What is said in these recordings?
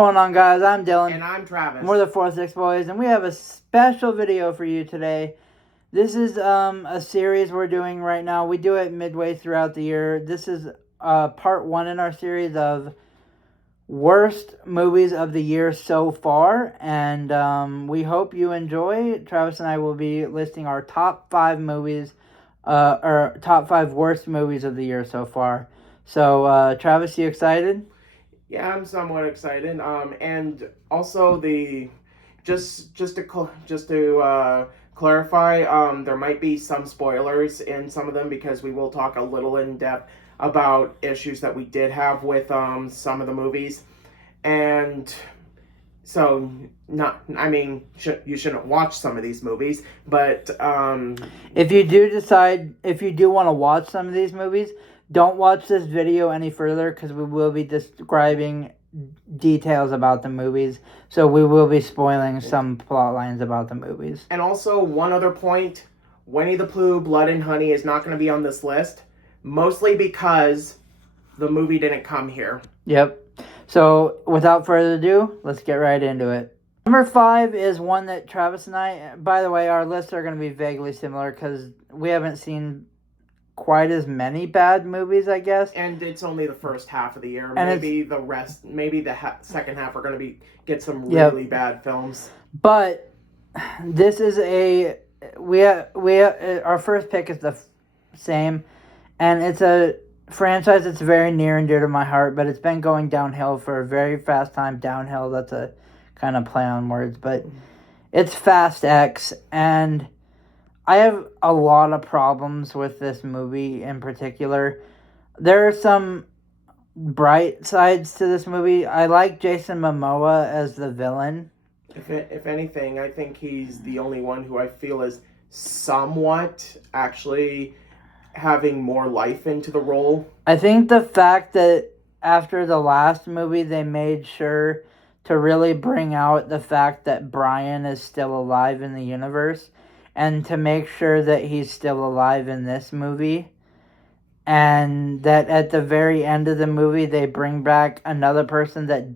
What's going on, guys? I'm Dylan. And I'm Travis. We're the 4-6 Boys, and we have a special video for you today. This is a series we're doing right now. We do it midway throughout the year. This is part 1 in our series of worst movies of the year so far, and we hope you enjoy. Travis and I will be listing our top 5 movies, or top 5 worst movies of the year so far. So, Travis, you excited? Yeah, I'm somewhat excited. And also just to clarify, there might be some spoilers in some of them because we will talk a little in depth about issues that we did have with some of the movies, and so you shouldn't watch some of these movies, but if you do want to watch some of these movies, don't watch this video any further because we will be describing details about the movies. So we will be spoiling some plot lines about the movies. And also, one other point, Winnie the Pooh, Blood and Honey is not going to be on this list, mostly because the movie didn't come here. Yep. So without further ado, let's get right into it. Number 5 is one that Travis and I, by the way, our lists are going to be vaguely similar because we haven't seen quite as many bad movies, I guess. And it's only the first half of the year. And maybe the rest, maybe the second half are going to get some really bad films. But this is our first pick is the same, and it's a franchise that's very near and dear to my heart, but it's been going downhill for a very fast time. Downhill, that's a kind of play on words, but it's Fast X, and I have a lot of problems with this movie in particular. There are some bright sides to this movie. I like Jason Momoa as the villain. If anything, I think he's the only one who I feel is somewhat actually having more life into the role. I think the fact that after the last movie they made sure to really bring out the fact that Brian is still alive in the universe, and to make sure that he's still alive in this movie, and that at the very end of the movie they bring back another person that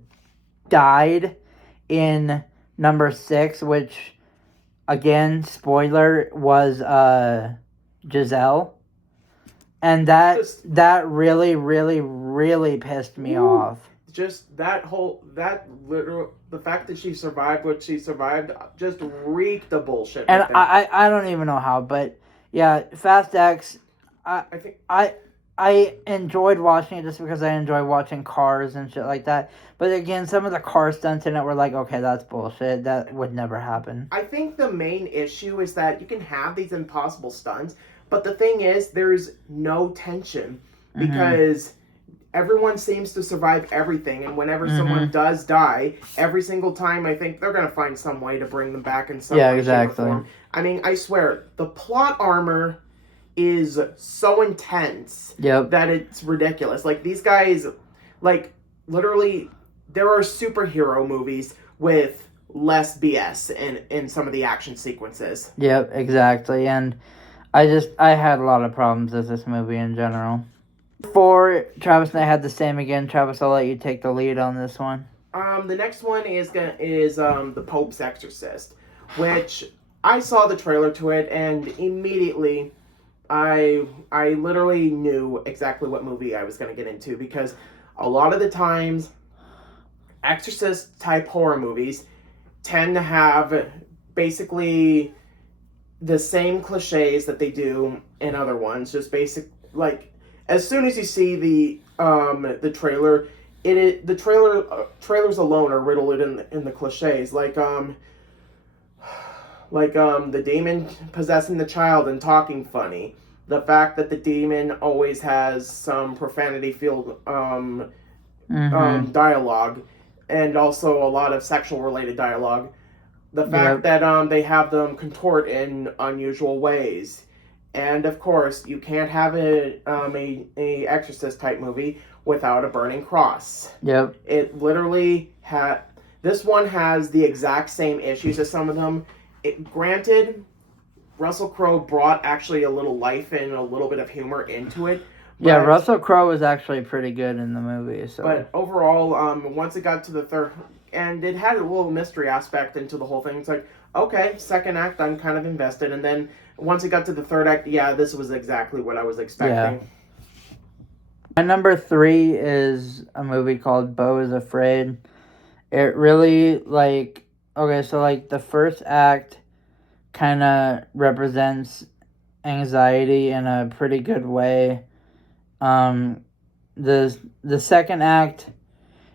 died in number 6, which, again, spoiler, was Giselle. And that really, really, really pissed me off. Just the fact that she survived what she survived just reeked of bullshit. And I don't even know how, but yeah, Fast X, I enjoyed watching it just because I enjoy watching cars and shit like that. But again, some of the car stunts in it were like, okay, that's bullshit. That would never happen. I think the main issue is that you can have these impossible stunts, but the thing is, there's no tension because everyone seems to survive everything, and whenever someone does die, every single time I think they're going to find some way to bring them back in some way, shape, or form. I mean, I swear, the plot armor is so intense that it's ridiculous. Like, these guys, like, literally, there are superhero movies with less BS in some of the action sequences. Yep, exactly. And I had a lot of problems with this movie in general. For Travis and I had the same again. Travis, I'll let you take the lead on this one. The next one is the Pope's Exorcist, which I saw the trailer to it, and immediately I literally knew exactly what movie I was going to get into, because a lot of the times Exorcist type horror movies tend to have basically the same cliches that they do in other ones. Just basic, like, as soon as you see the trailer, trailers alone are riddled in the cliches, like the demon possessing the child and talking funny, the fact that the demon always has some profanity-filled dialogue, and also a lot of sexual-related dialogue. The fact that they have them contort in unusual ways. And, of course, you can't have a Exorcist type movie without a burning cross. Yep. It literally this one has the exact same issues as some of them. Granted, Russell Crowe brought actually a little life and a little bit of humor into it, Yeah, But Russell Crowe was actually pretty good in the movie. So overall, once it got to the third, and it had a little mystery aspect into the whole thing. It's like, okay, second act, I'm kind of invested, and then once it got to the third act, yeah, this was exactly what I was expecting. yeah. My number 3 is a movie called Beau is Afraid. It really like okay, so like the first act kind of represents anxiety in a pretty good way. Um, the second act,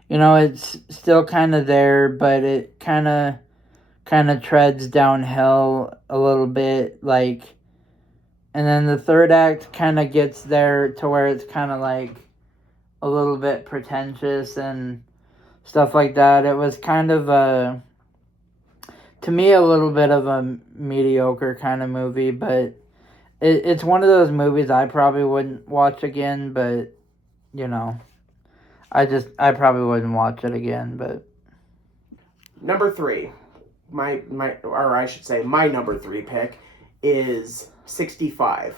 it's still kind of there, but it kind of treads downhill a little bit, like, and then the third act kind of gets there to where it's kind of like a little bit pretentious and stuff like that. It was kind of to me, a little bit of a mediocre kind of movie, but it's one of those movies I probably wouldn't watch again, but you know, I probably wouldn't watch it again, but Number three, or I should say, my number three pick is 65,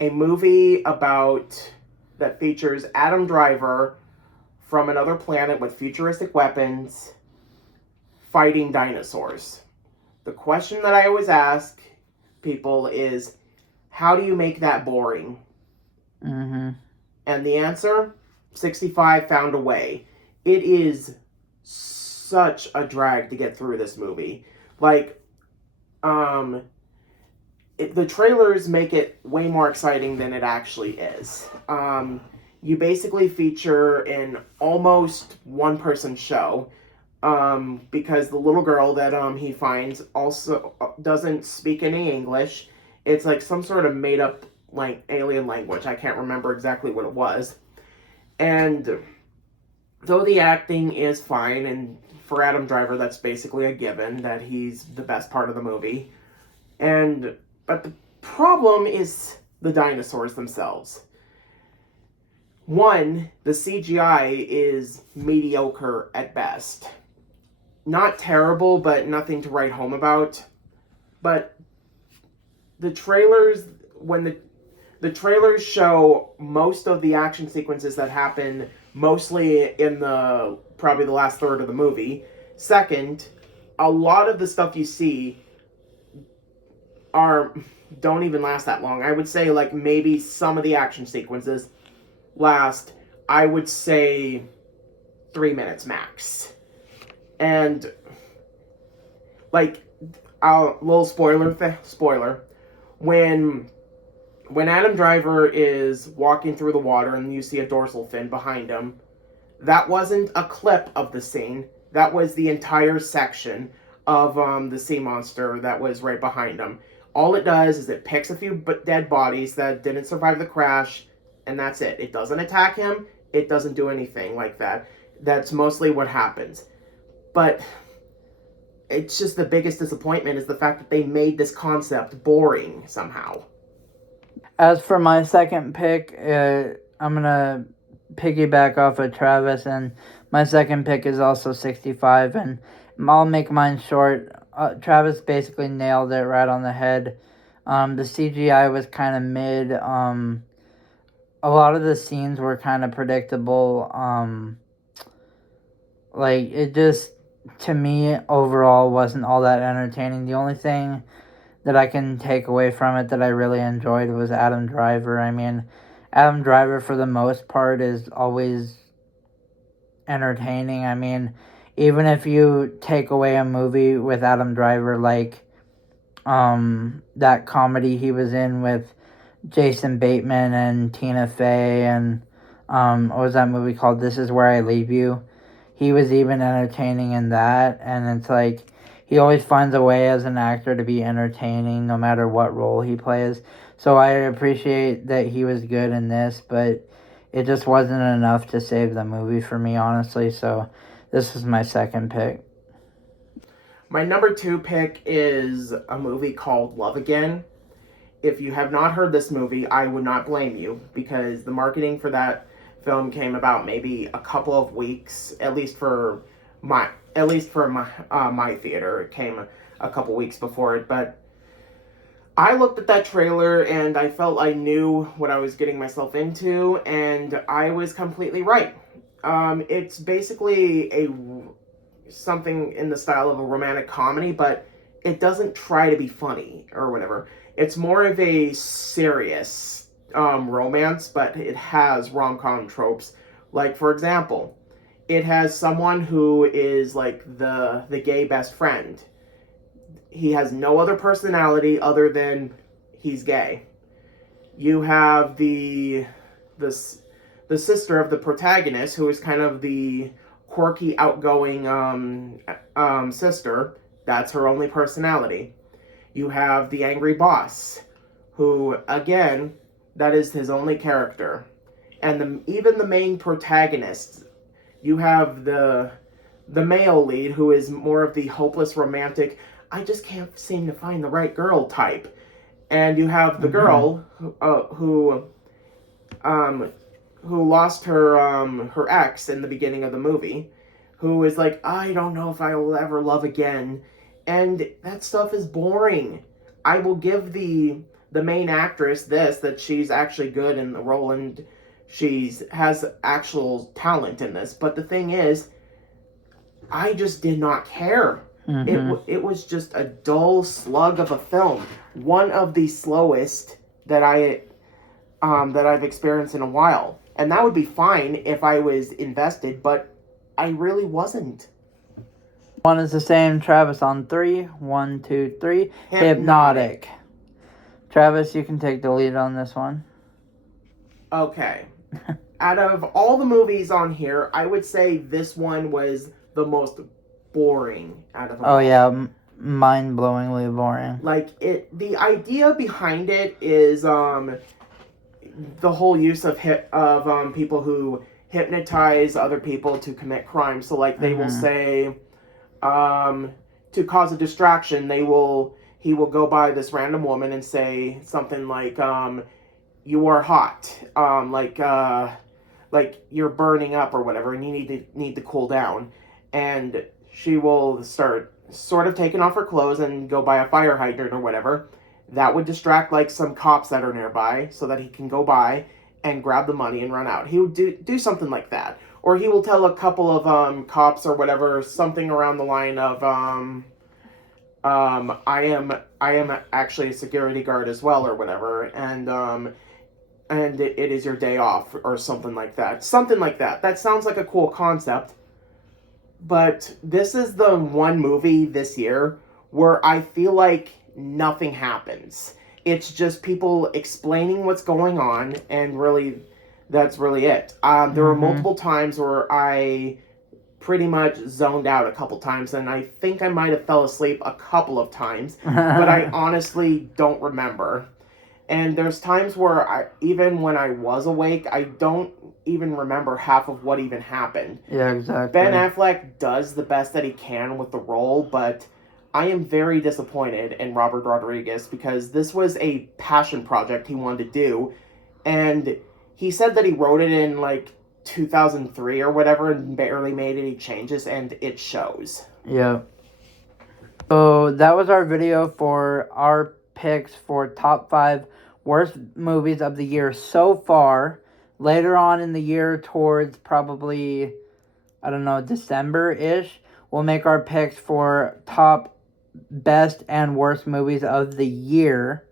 a movie that features Adam Driver from another planet with futuristic weapons fighting dinosaurs. The question that I always ask people is, how do you make that boring? mm-hmm. And the answer, 65 found a way. It is such a drag to get through this movie. Like, the trailers make it way more exciting than it actually is. You basically feature an almost one-person show, because the little girl that he finds also doesn't speak any English. It's like some sort of made-up like alien language. I can't remember exactly what it was. And though the acting is fine, and for Adam Driver, that's basically a given that he's the best part of the movie. But the problem is the dinosaurs themselves. One, the CGI is mediocre at best. Not terrible, but nothing to write home about. But the trailers, when the trailers show most of the action sequences that happen mostly in probably the last third of the movie. Second, a lot of the stuff you see don't even last that long. I would say like maybe some of the action sequences last, I would say 3 minutes max. And like a little spoiler, when Adam Driver is walking through the water and you see a dorsal fin behind him, that wasn't a clip of the scene. That was the entire section of the sea monster that was right behind him. All it does is it picks a few dead bodies that didn't survive the crash, and that's it. It doesn't attack him. It doesn't do anything like that. That's mostly what happens. But it's just the biggest disappointment is the fact that they made this concept boring somehow. As for my second pick, I'm gonna piggyback off of Travis, and my second pick is also 65, and I'll make mine short. Travis basically nailed it right on the head. The CGI was kind of mid. A lot of the scenes were kind of predictable. Like, it just, to me, overall, wasn't all that entertaining. The only thing that I can take away from it that I really enjoyed was Adam Driver. I mean, Adam Driver, for the most part, is always entertaining. I mean, even if you take away a movie with Adam Driver, like that comedy he was in with Jason Bateman and Tina Fey, and what was that movie called? This Is Where I Leave You. He was even entertaining in that, and it's like he always finds a way as an actor to be entertaining no matter what role he plays. So I appreciate that he was good in this, but it just wasn't enough to save the movie for me, honestly. So this is my second pick. My number two pick is a movie called Love Again. If you have not heard this movie, I would not blame you, because the marketing for that film came about maybe a couple of weeks, at least for my my theater. It came a couple weeks before it, but I looked at that trailer and I felt I knew what I was getting myself into, and I was completely right. It's basically something in the style of a romantic comedy, but it doesn't try to be funny or whatever. It's more of a serious romance, but it has rom-com tropes. Like, for example, it has someone who is like the gay best friend. He has no other personality other than he's gay. You have the the sister of the protagonist, who is kind of the quirky, outgoing sister. That's her only personality. You have the angry boss, who, again, that is his only character. And even the main protagonist, you have the male lead, who is more of the hopeless romantic, I just can't seem to find the right girl type. And you have the girl who lost her ex in the beginning of the movie, who is like, I don't know if I will ever love again, and that stuff is boring. I will give the main actress this, that she's actually good in the role and has actual talent in this, but the thing is, I just did not care. It was just a dull slug of a film, one of the slowest that I've experienced in a while. And that would be fine if I was invested, but I really wasn't. One is the same. Travis on 3. 1, 2, 3. Hypnotic. Travis, you can take the lead on this one. Okay. Out of all the movies on here, I would say this one was the most boring out of them all. Oh yeah, mind-blowingly boring. Like, the idea behind it is the whole use of people who hypnotize other people to commit crimes. So like they will say, to cause a distraction, he will go by this random woman and say something like, you are hot, like you're burning up or whatever, and you need to cool down. And she will start sort of taking off her clothes and go by a fire hydrant or whatever. That would distract like some cops that are nearby, so that he can go by and grab the money and run out. He would do something like that. Or he will tell a couple of cops or whatever something around the line of I am actually a security guard as well or whatever, and it is your day off or something like that. Something like that. That sounds like a cool concept. But this is the one movie this year where I feel like nothing happens. It's just people explaining what's going on, and really, that's really it. There were multiple times where I pretty much zoned out a couple times, and I think I might have fell asleep a couple of times, but I honestly don't remember. And there's times where even when I was awake, I don't even remember half of what even happened. Yeah, exactly. Ben Affleck does the best that he can with the role, but I am very disappointed in Robert Rodriguez, because this was a passion project he wanted to do, and he said that he wrote it in like 2003 or whatever and barely made any changes, and it shows. Yeah. So that was our video for our picks for top 5 worst movies of the year so far. Later on in the year, towards probably, I don't know, December-ish, we'll make our picks for top best and worst movies of the year.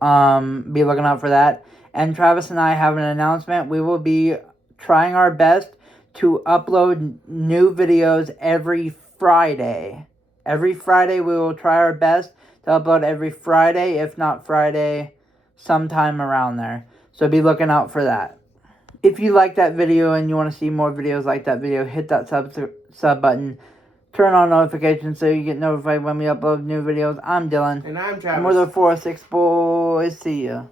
Be looking out for that. And Travis and I have an announcement. We will be trying our best to upload new videos every Friday. Every Friday we will try our best to upload every Friday, if not Friday, sometime around there. So be looking out for that. If you like that video and you want to see more videos like that video, hit that sub button. Turn on notifications so you get notified when we upload new videos. I'm Dylan. And I'm Travis. And we're the 406 Boys. See ya.